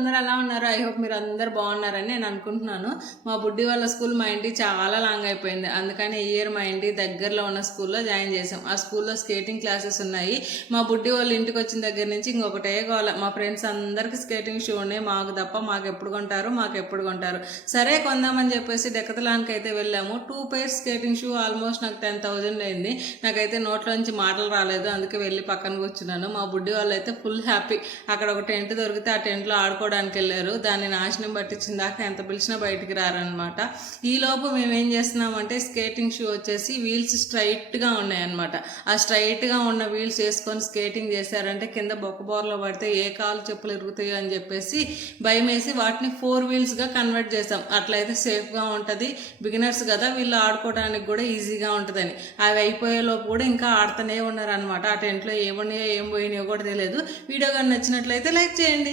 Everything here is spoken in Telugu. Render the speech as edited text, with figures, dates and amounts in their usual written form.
అందరూ ఎలా ఉన్నారు? ఐ హోప్ మీరు అందరు బాగున్నారని నేను అనుకుంటున్నాను. మా బుడ్డి వాళ్ళ స్కూల్ మా ఇంటికి చాలా లాంగ్ అయిపోయింది. అందుకని ఈ ఇయర్ మా ఇంటికి దగ్గరలో ఉన్న స్కూల్లో జాయిన్ చేసాం. ఆ స్కూల్లో స్కేటింగ్ క్లాసెస్ ఉన్నాయి. మా బుడ్డి వాళ్ళు ఇంటికి వచ్చిన దగ్గర నుంచి ఇంకొకటే గోల. మా ఫ్రెండ్స్ అందరికి స్కేటింగ్ షూ ఉన్నాయి, మాకు తప్ప మాకు ఎప్పుడు కొంటారు. సరే కొందామని చెప్పేసి డెక్కతలానికి అయితే వెళ్ళాము. 2 pairs స్కేటింగ్ షూ ఆల్మోస్ట్ నాకు 10,000 అయింది. నాకైతే నోట్లో నుంచి మాటలు రాలేదు, అందుకే వెళ్ళి పక్కన కూర్చున్నాను. మా బుడ్డి వాళ్ళు అయితే ఫుల్ హ్యాపీ. అక్కడ ఒక టెంట్ దొరికితే ఆ టెంట్లో ఆడుకోవడానికి వెళ్ళారు. దాన్ని నాశనం పట్టించిన దాకా ఎంత పిలిచినా బయటికి రారనమాట. ఈలోపు మేము ఏం చేస్తున్నామంటే స్కేటింగ్ షూ వచ్చేసి వీల్స్ స్ట్రైట్గా ఉన్నాయన్నమాట. ఆ స్ట్రైట్గా ఉన్న వీల్స్ వేసుకొని స్కేటింగ్ చేశారంటే కింద బొక్కబోరలో పడితే ఏ కాలు చెప్పులు ఇరుగుతాయో అని చెప్పేసి భయం వేసి వాటిని 4 wheelsగా కన్వర్ట్ చేసాం. అట్లయితే సేఫ్గా ఉంటుంది, బిగినర్స్ కదా వీళ్ళు ఆడుకోవడానికి కూడా ఈజీగా ఉంటుందని. అవి అయిపోయేలోపు కూడా ఇంకా ఆడుతూనే ఉన్నారనమాట. ఆ టెంట్లో ఏమున్నాయో ఏం పోయినాయో కూడా తెలియదు. వీడియో కానీ నచ్చినట్లయితే లైక్ చేయండి.